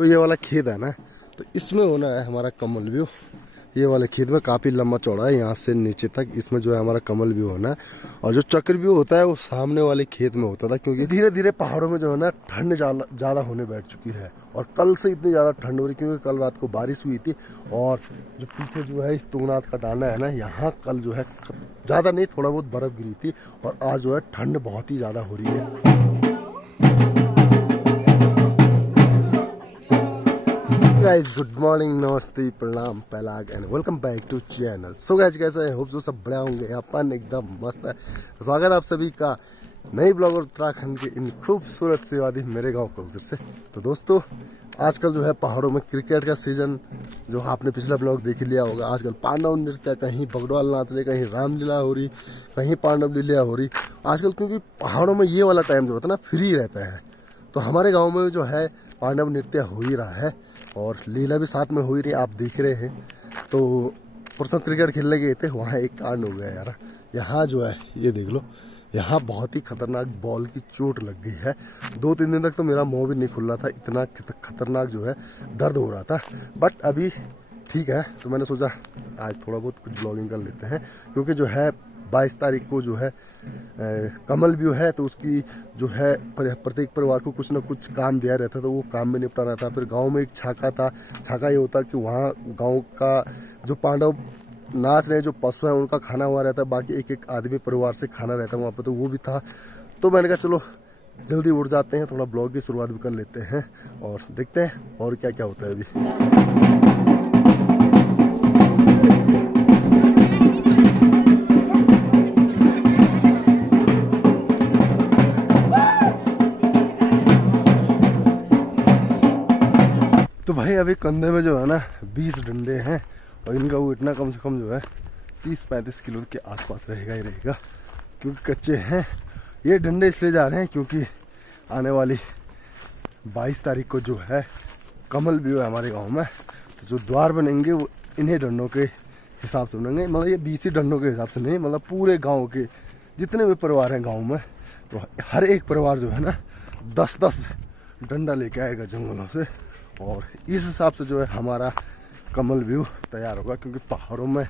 तो ये वाला खेत है ना, तो इसमें होना है हमारा कमल व्यू। ये वाले खेत में काफ़ी लंबा चौड़ा है, यहाँ से नीचे तक इसमें जो है हमारा कमल व्यू होना है। और जो चक्र व्यू होता है वो सामने वाले खेत में होता था, क्योंकि धीरे धीरे पहाड़ों में जो है ना ठंड ज़्यादा होने बैठ चुकी है। और कल से इतनी ज़्यादा ठंड हो रही, क्योंकि कल रात को बारिश हुई थी। और जो पीछे जो है तुंगनाथ का टाना है ना, यहाँ कल जो है ज़्यादा नहीं, थोड़ा बहुत बर्फ़ गिरी थी। और आज जो है ठंड बहुत ही ज़्यादा हो रही है। गाइज गुड मॉर्निंग, नमस्ते, प्रणाम, पहलाग and welcome back to channel. So guys कैसे हैं, होप जो सब बढ़िया होंगे। अपन एकदम मस्त है। तो स्वागत है आप सभी का नई ब्लॉगर उत्तराखंड के इन खूबसूरत से वादी मेरे गांव कल्चर से। तो दोस्तों आजकल जो है पहाड़ों में क्रिकेट का सीजन, जो आपने पिछला ब्लॉग देख लिया होगा, आजकल पांडव नृत्य, कहीं बगड़वाल नाच रहे, कहीं रामलीला हो रही, कहीं पांडव लीला हो रही आजकल। क्योंकि पहाड़ों में ये वाला टाइम जो होता है ना फ्री रहता है, तो हमारे गाँव में जो है पांडव नृत्य हो ही रहा है और लीला भी साथ में हो ही रही, आप देख रहे हैं। तो परसों क्रिकेट खेलने गए थे, वहाँ एक कांड हो गया यार। यहाँ जो है ये देख लो, यहाँ बहुत ही खतरनाक बॉल की चोट लग गई है। 2-3 दिन तक तो मेरा मुंह भी नहीं खुल रहा था, इतना खतरनाक जो है दर्द हो रहा था। बट अभी ठीक है, तो मैंने सोचा आज थोड़ा बहुत कुछ ब्लॉगिंग कर लेते हैं, क्योंकि जो है 22 तारीख को जो है कमल व्यू है। तो उसकी जो है प्रत्येक परिवार को कुछ ना कुछ काम दिया रहता था, तो वो काम में निपटाना था। फिर गांव में एक छाका था। छाका ये होता कि वहाँ गांव का जो पांडव नाच रहे, जो पशु हैं, उनका खाना हुआ रहता है। बाकी एक एक आदमी परिवार से खाना रहता है वहाँ पर, तो वो भी था। तो मैंने कहा चलो जल्दी उठ जाते हैं, थोड़ा ब्लॉग की शुरुआत भी कर लेते हैं और देखते हैं और क्या क्या होता है अभी। तो भाई अभी कंधे में जो है ना 20 डंडे हैं, और इनका वो इतना कम से कम जो है 30-35 किलो के आसपास रहेगा ही रहेगा, क्योंकि कच्चे हैं। ये डंडे इसलिए जा रहे हैं क्योंकि आने वाली 22 तारीख को जो है कमल व्यू है हमारे गांव में। तो जो द्वार बनेंगे वो इन्हीं डंडों के हिसाब से बनेंगे। मतलब ये 20 ही डंडों के हिसाब से नहीं, मतलब पूरे गाँव के जितने भी परिवार हैं गाँव में, तो हर एक परिवार जो है ना 10-10 डंडा लेके आएगा जंगलों से। और इस हिसाब से जो है हमारा कमल व्यू तैयार होगा, क्योंकि पहाड़ों में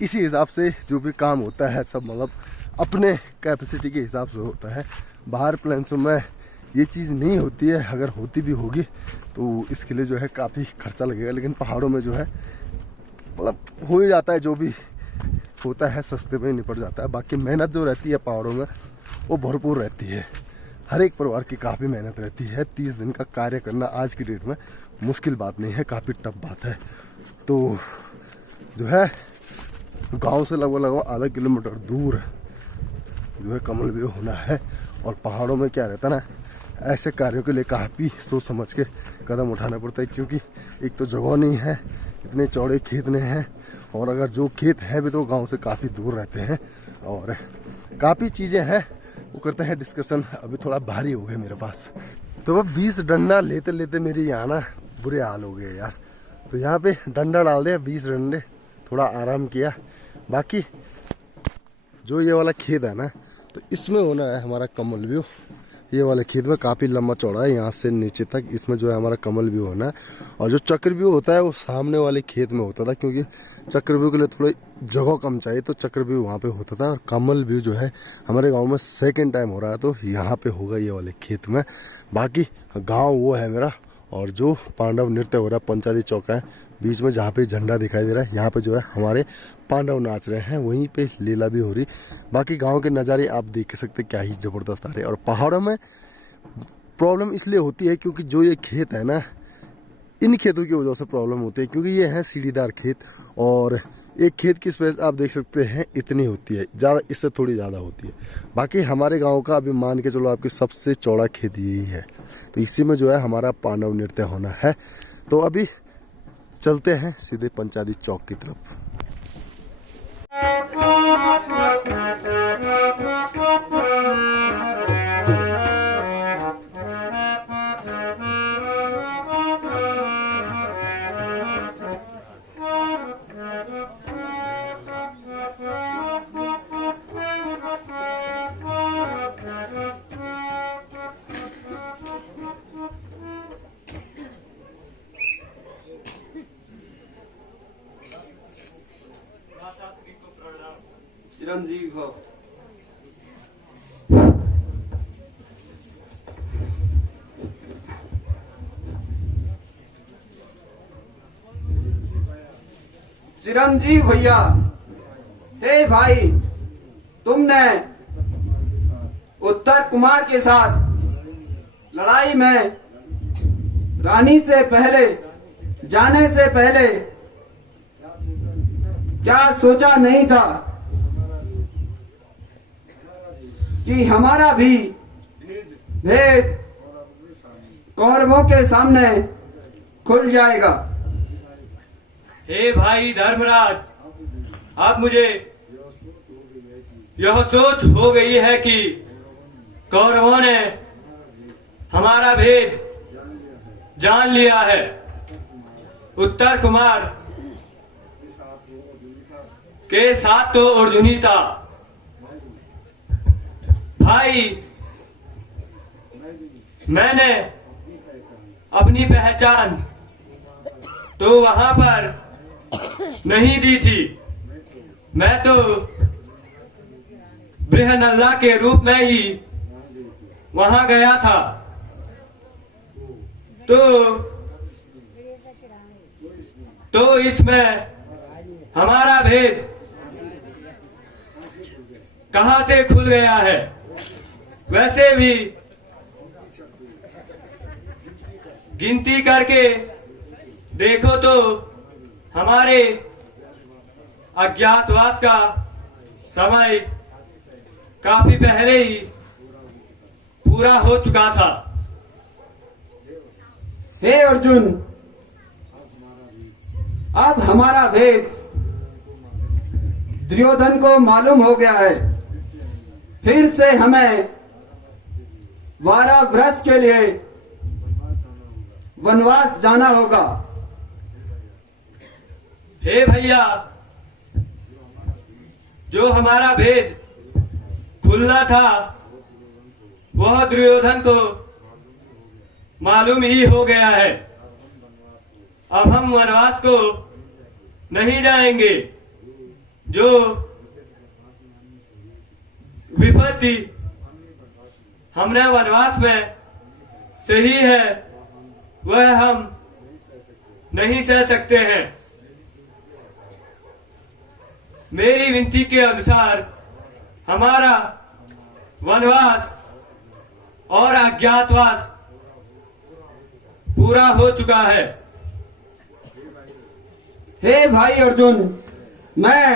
इसी हिसाब से जो भी काम होता है सब मतलब अपने कैपेसिटी के हिसाब से होता है। बाहर प्लेन्स में ये चीज़ नहीं होती है, अगर होती भी होगी तो इसके लिए जो है काफ़ी खर्चा लगेगा। लेकिन पहाड़ों में जो है मतलब हो ही जाता है, जो भी होता है सस्ते में निपट जाता है। बाकी मेहनत जो रहती है पहाड़ों में वो भरपूर रहती है, हर एक परिवार की काफ़ी मेहनत रहती है। 30 दिन का कार्य करना आज की डेट में मुश्किल बात नहीं है, काफ़ी टफ बात है। तो जो है गांव से लगभग आधा किलोमीटर दूर जो है कमल व्यू होना है। और पहाड़ों में क्या रहता है ना, ऐसे कार्यों के लिए काफ़ी सोच समझ के कदम उठाना पड़ता है, क्योंकि एक तो जगह नहीं है, इतने चौड़े खेत नहीं हैं, और अगर जो खेत है भी तो गाँव से काफ़ी दूर रहते हैं। और काफ़ी चीज़ें हैं, वो करते हैं डिस्कशन। अभी थोड़ा भारी हो गया मेरे पास, तो वह 20 डंडा लेते लेते मेरी यहाँ ना बुरे हाल हो गए यार। तो यहाँ पे डंडा डाल दिया, 20 डंडे, थोड़ा आराम किया। बाकी जो ये वाला खेत है ना, तो इसमें होना है हमारा कमल व्यू। ये वाले खेत में काफ़ी लंबा चौड़ा है, यहाँ से नीचे तक इसमें जो है हमारा कमल व्यू होना है। और जो चक्र व्यू होता है वो सामने वाले खेत में होता था, क्योंकि चक्र व्यू के लिए थोड़ी जगह कम चाहिए, तो चक्र व्यू वहाँ पे होता था। और कमल व्यू जो है हमारे गांव में सेकंड टाइम हो रहा है, तो यहाँ पे होगा ये वाले खेत में। बाकी गाँव वो है मेरा, और जो पांडव नृत्य हो रहा है पंचायती चौक है बीच में, जहाँ पे झंडा दिखाई दे रहा है, यहाँ पे जो है हमारे पांडव नाच रहे हैं, वहीं पे लीला भी हो रही। बाकी गांव के नज़ारे आप देख सकते क्या ही ज़बरदस्त आ रहे हैं। और पहाड़ों में प्रॉब्लम इसलिए होती है क्योंकि जो ये खेत है ना, इन खेतों की वजह से प्रॉब्लम होती है, क्योंकि ये है सीढ़ीदार खेत। और एक खेत की स्पेस आप देख सकते हैं इतनी होती है, ज़्यादा इससे थोड़ी ज़्यादा होती है। बाकी हमारे गांव का अभी मान के चलो आपकी सबसे चौड़ा खेत यही है, तो इसी में जो है हमारा पांडव नृत्य होना है। तो अभी चलते हैं सीधे पंचायती चौक की तरफ। चिरंजीवी भव। चिरंजीव भैया, हे भाई, तुमने उत्तर कुमार के साथ लड़ाई में रानी से पहले जाने से पहले क्या सोचा नहीं था कि हमारा भी भेद कौरवों के सामने खुल जाएगा। हे भाई धर्मराज, अब मुझे यह सोच हो गई है कि कौरवों ने हमारा भेद जान लिया है। उत्तर कुमार के साथ तो अर्जुनी था। भाई, मैंने अपनी पहचान तो वहां पर नहीं दी थी। मैं तो बृहनल्ला के रूप में ही वहां गया था। तो इसमें हमारा भेद कहां से खुल गया है? वैसे भी गिनती करके देखो तो हमारे अज्ञातवास का समय काफी पहले ही पूरा हो चुका था। हे अर्जुन, अब हमारा भेद दुर्योधन को मालूम हो गया है। फिर से हमें 12 वर्ष के लिए वनवास जाना होगा। हे भैया, जो हमारा भेद खुलना था वह दुर्योधन को मालूम ही हो गया है। अब हम वनवास को नहीं जाएंगे। जो विपत्ति हमने वनवास में सही है वह हम नहीं सह सकते हैं। मेरी विनती के अनुसार हमारा वनवास और अज्ञातवास पूरा हो चुका है। हे भाई अर्जुन, मैं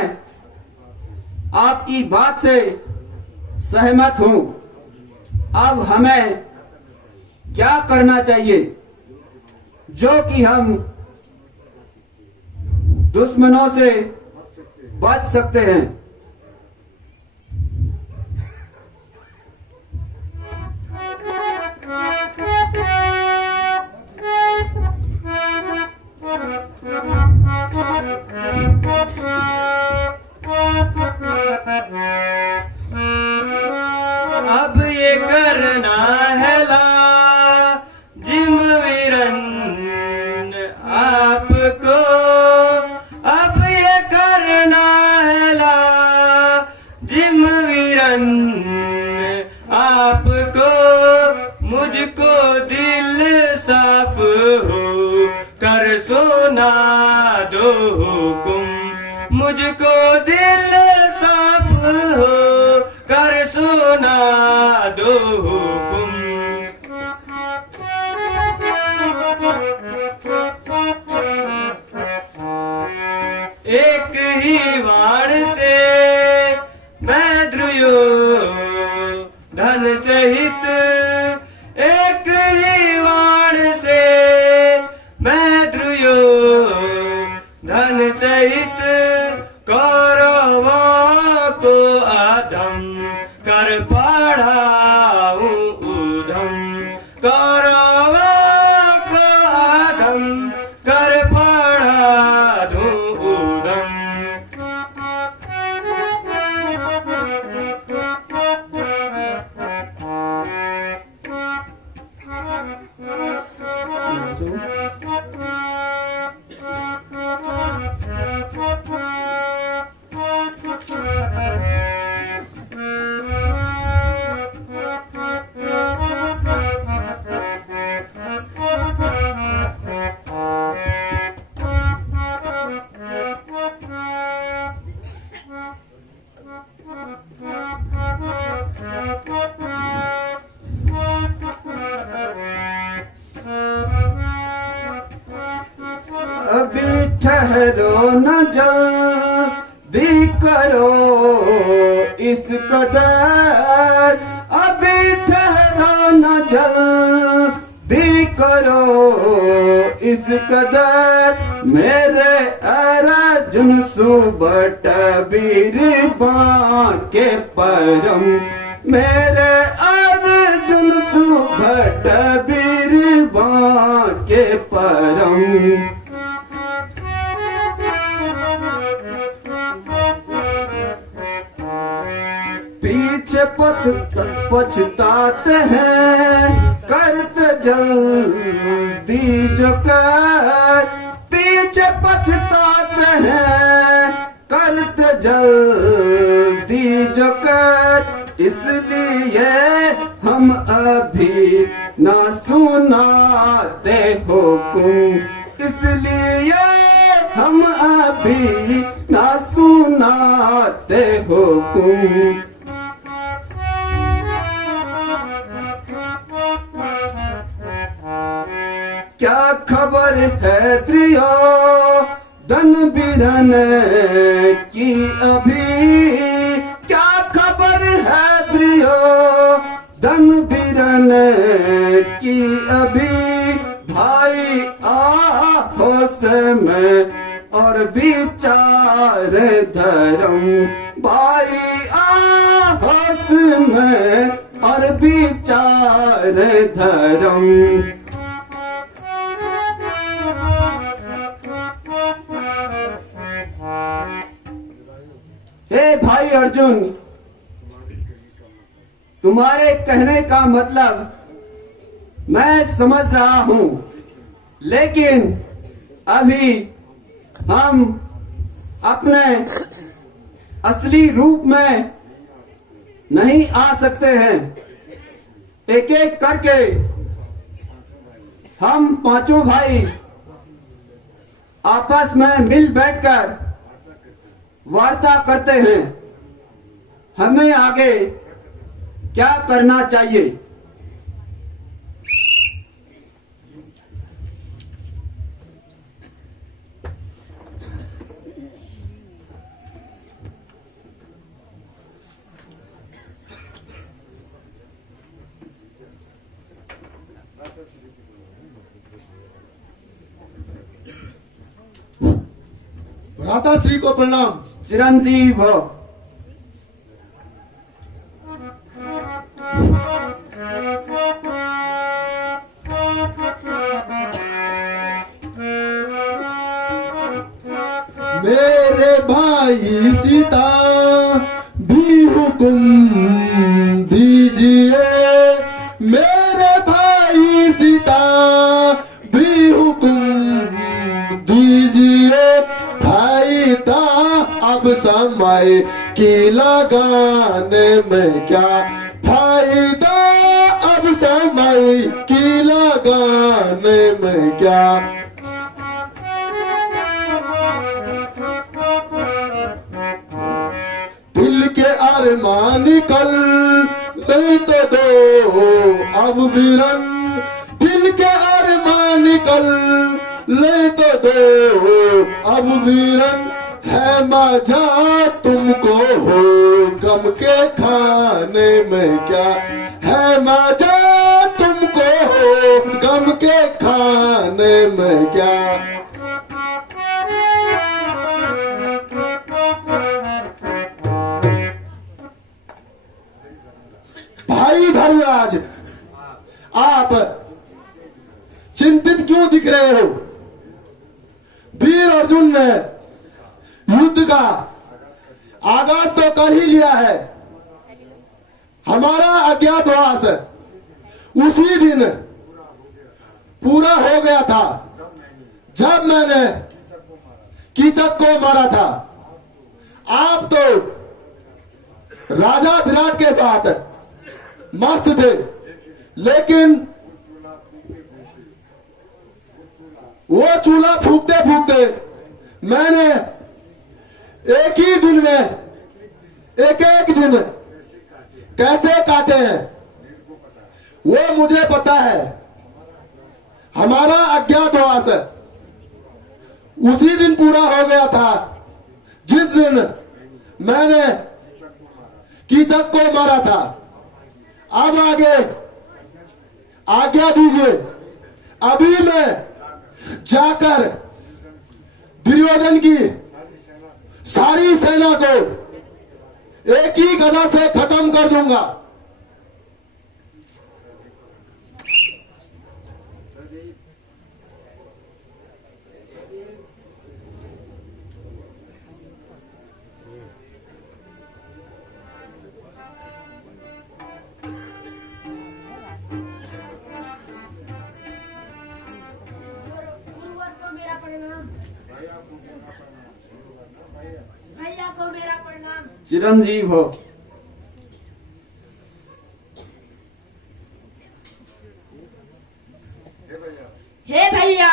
आपकी बात से सहमत हूं। अब हमें क्या करना चाहिए जो कि हम दुश्मनों से बच सकते हैं? अब ये करना है जिम वीरन आपको। अब ये करना है जिम वीरन आपको। मुझको दिल साफ हो कर सोना दो हुकुम। मुझको दिल साफ हो कर सोना दो हुकुम। एक ही वाण से मैं दुर्योधन सहित, एक ही वाण से मैं दुर्योधन सहित कौरवों को अधम कर पढ़ाऊं उधम। कौरवों को अधम कर पढ़ा दूं उधम। अभी ठहरो न जल्दी करो इस कदर, अभी ठहरो न जल्दी करो इस कदर, मेरे अर्जुन सुबट बीरबां के परम, मेरे अर्जुन सुबट बीरबां के परम। पीछे पछताते हैं करते जल्दी जो कर, पीछे पछताते हैं करते जल्दी जो कर, इसलिए हम अभी ना सुनाते हुकुम, इसलिए हम अभी ना सुनाते हुकुम। क्या खबर है दुर्योधन बिरन की अभी, क्या खबर है दुर्योधन बिरन की अभी, भाई आहोश में और विचार धर्म, भाई आहोश में और विचार धर्म। हे भाई अर्जुन, तुम्हारे कहने का मतलब मैं समझ रहा हूं, लेकिन अभी हम अपने असली रूप में नहीं आ सकते हैं। एक एक करके हम पांचों भाई आपस में मिल बैठकर वार्ता करते हैं, हमें आगे क्या करना चाहिए। भ्राता श्री को प्रणाम। चिरंजीव हो। मेरे भाई सीता भी हुकुम दीजिए, मेरे भाई सीता भी हुकुम दीजिए, फायदा अब समय की लगाने में क्या, फायदा अब समय की लगाने में क्या। दिल के अरमान निकल ले तो दो अब बिरन, दिल के अरमान निकल ले तो दो अब बिरन, है मजा तुमको हो गम के खाने में क्या, है मजा तुमको हो गम के खाने में क्या। भाई धर्मराज, आप चिंतित क्यों दिख रहे हो? वीर अर्जुन ने युद्ध का आगाज तो कर ही लिया है। हमारा अज्ञातवास उसी दिन पूरा हो गया था जब मैंने कीचक को मारा था। आप तो राजा विराट के साथ मस्त थे, लेकिन वो चूल्हा फूकते फूकते मैंने एक ही दिन में एक दिन कैसे काटे हैं वो मुझे पता है। हमारा अज्ञातवास उसी दिन पूरा हो गया था जिस दिन मैंने कीचक को मारा था। अब आगे आज्ञा दीजिए, अभी मैं जाकर दुर्योधन की सारी सेना को एक ही गदा से खत्म कर दूंगा। गुरुवर को मेरा प्रणाम। भैया को मेरा प्रणाम। चिरंजीव हो। हे भैया,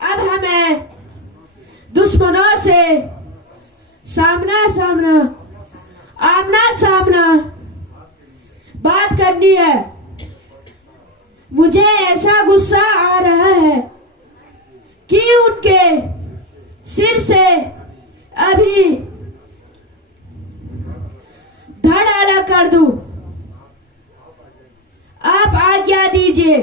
अब हमें दुश्मनों से आमना सामना बात करनी है। मुझे ऐसा गुस्सा आ रहा है कि उनके सिर से अभी धड़ अलग कर दूं। आप आज्ञा दीजिए।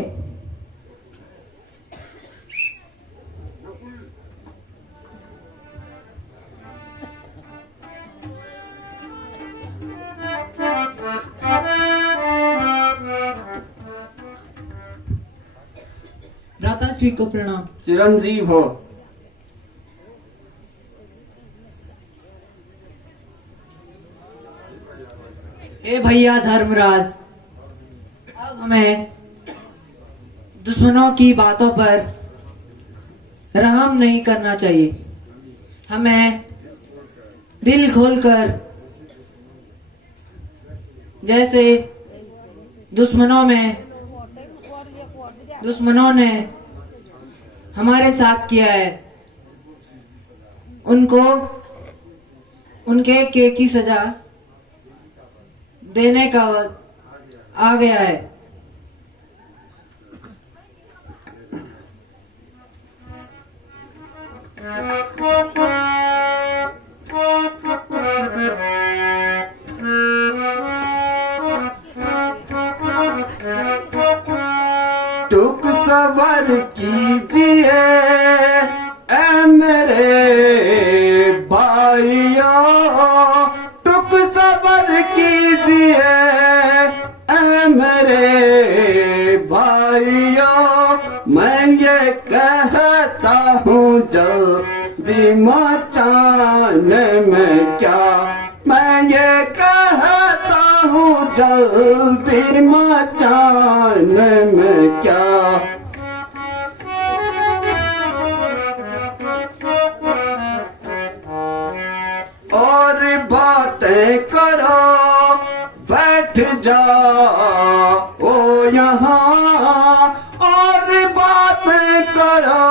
भ्राताश्री को प्रणाम। चिरंजीव हो। हे भैया धर्मराज, अब हमें दुश्मनों की बातों पर रहम नहीं करना चाहिए। हमें दिल खोलकर, जैसे दुश्मनों ने हमारे साथ किया है, उनको उनके के की सजा देने का वक्त आ गया है। टुक सबर कीजिए ऐ मेरे भाइयों, टुक सबर कीजिए ऐ मेरे भाइयों। मैं ये कहता हूँ जल्दी मचाने में क्या, मैं ये कहता हूँ जल्दी मचाने में क्या। और बातें करो बैठ जाओ यहाँ, और बातें करो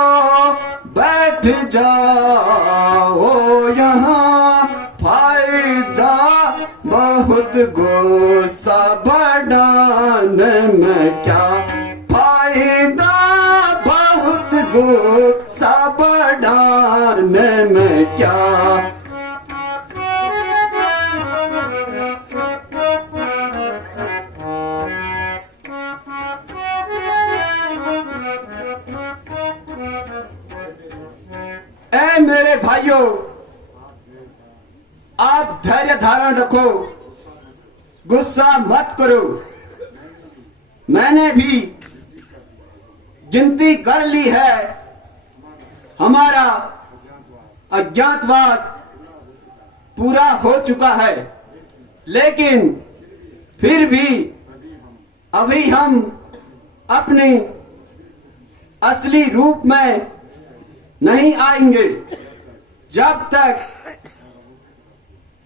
बैठ जाओ यहाँ। फायदा बहुत गुस्सा बढ़ाने में क्या, फायदा बहुत गुस्सा बढ़ाने में क्या। ऐ मेरे भाइयों, आप धैर्य धारण रखो, गुस्सा मत करो। मैंने भी गिनती कर ली है, हमारा अज्ञातवास पूरा हो चुका है, लेकिन फिर भी अभी हम अपने असली रूप में नहीं आएंगे जब तक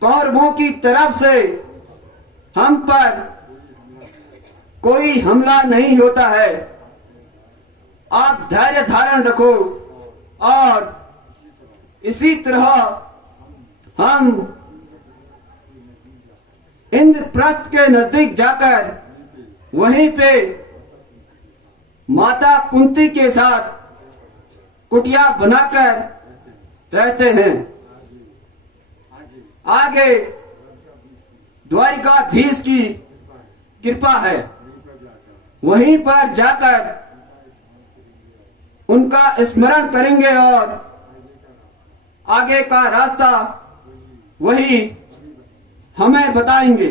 कौरवों की तरफ से हम पर कोई हमला नहीं होता है। आप धैर्य धारण रखो और इसी तरह हम इंद्रप्रस्थ के नजदीक जाकर वहीं पे माता कुंती के साथ कुटिया बनाकर रहते हैं। आगे द्वारिकाधीश की कृपा है, वहीं पर जाकर उनका स्मरण करेंगे और आगे का रास्ता वही हमें बताएंगे।